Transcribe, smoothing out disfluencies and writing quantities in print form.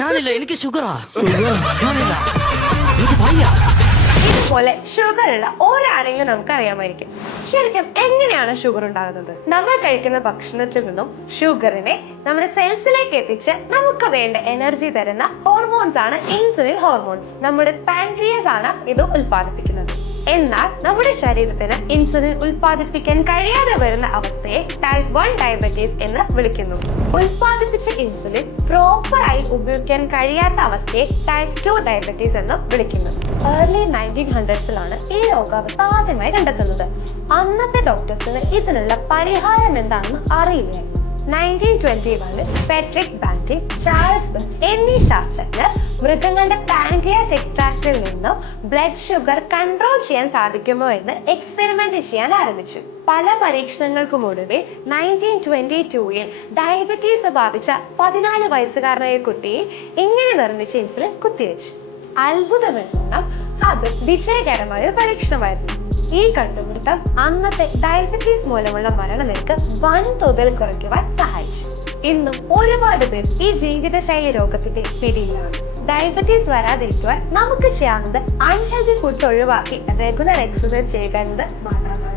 ഞാനില്ല, എനിക്ക് ഷുഗറാ. ഞാനില്ല, എനിക്ക് വയ്യ. ഇതുപോലെ ഷുഗർ ഉള്ള ഒരാളെങ്കിലും നമുക്ക് അറിയാമായിരിക്കും. ശരിക്കും എങ്ങനെയാണ് ഷുഗർ ഉണ്ടാകുന്നത്? നമ്മൾ കഴിക്കുന്ന ഭക്ഷണത്തിൽ നിന്നും ഷുഗറിനെ നമ്മുടെ സെൽസിലേക്ക് എത്തിച്ച് നമുക്ക് വേണ്ട എനർജി തരുന്ന ഹോർമോൺസ് ആണ് ഇൻസുലിൻ ഹോർമോൺസ്. നമ്മുടെ പാൻക്രിയാസ് ആണ് ഇത് ഉൽപ്പാദിപ്പിക്കുന്നത്. എന്നാൽ നമ്മുടെ ശരീരത്തിന് ഇൻസുലിൻ ഉൽപ്പാദിപ്പിക്കാൻ കഴിയാതെ വരുന്ന അവസ്ഥയെ ടൈപ്പ് 1 ഡയബറ്റീസ് എന്ന് വിളിക്കുന്നു. ഉൽപ്പാദിപ്പിച്ച ഇൻസുലിൻ പ്രോപ്പറായി ഉപയോഗിക്കാൻ കഴിയാത്ത അവസ്ഥയെ ടൈപ്പ് 2 ഡയബറ്റീസ് എന്ന് വിളിക്കുന്നു. ഏർലി 1900s ഈ രോഗാവസ്ഥ ആദ്യമായി കണ്ടെത്തുന്നത്. അന്നത്തെ ഡോക്ടേഴ്സിന് ഇതിനുള്ള പരിഹാരം എന്താണെന്ന് അറിയില്ലായിരുന്നു. 1921 പെട്രിക് ബാൻറ്റി, ചാൾസ് ബസ് എന്നീ ശാസ്ത്രജ്ഞർ മൃഗങ്ങളുടെ പാൻക്രിയാസ് എക്സ്ട്രാക്റ്റിൽ നിന്നും ബ്ലഡ് ഷുഗർ കൺട്രോൾ ചെയ്യാൻ സാധിക്കുമോ എന്ന് എക്സ്പെരിമെന്റ് ചെയ്യാൻ ആരംഭിച്ചു. പല പരീക്ഷണങ്ങൾക്കും ഒടുവിൽ 1922 ഡയബറ്റീസ് ബാധിച്ച 14 വയസ്സുകാരനായ കുട്ടിയെ ഇങ്ങനെ നിർമ്മിച്ച ഇൻസുലിൻ കുത്തിവെച്ചു. അത്ഭുതമെന്നോണം അത് വിജയകരമായ ഒരു പരീക്ഷണമായിരുന്നു. ഈ കണ്ടുപിടുത്തം അന്നത്തെ ഡയബറ്റീസ് മൂലമുള്ള മരണനിരക്ക് വൻതോതിൽ കുറയ്ക്കുവാൻ സഹായിച്ചു. ഇന്നും ഒരുപാട് പേർ ഈ ജീവിതശൈലി രോഗത്തിന്റെ പിടിയിലാണ്. ഡയബറ്റീസ് വരാതിരിക്കുവാൻ നമുക്ക് ചെയ്യാവുന്നത് അൺഹെൽത്തി ഫുഡ് ഒഴിവാക്കി റെഗുലർ എക്സസൈസ് ചെയ്യുക എന്നത് മാത്രമാണ്.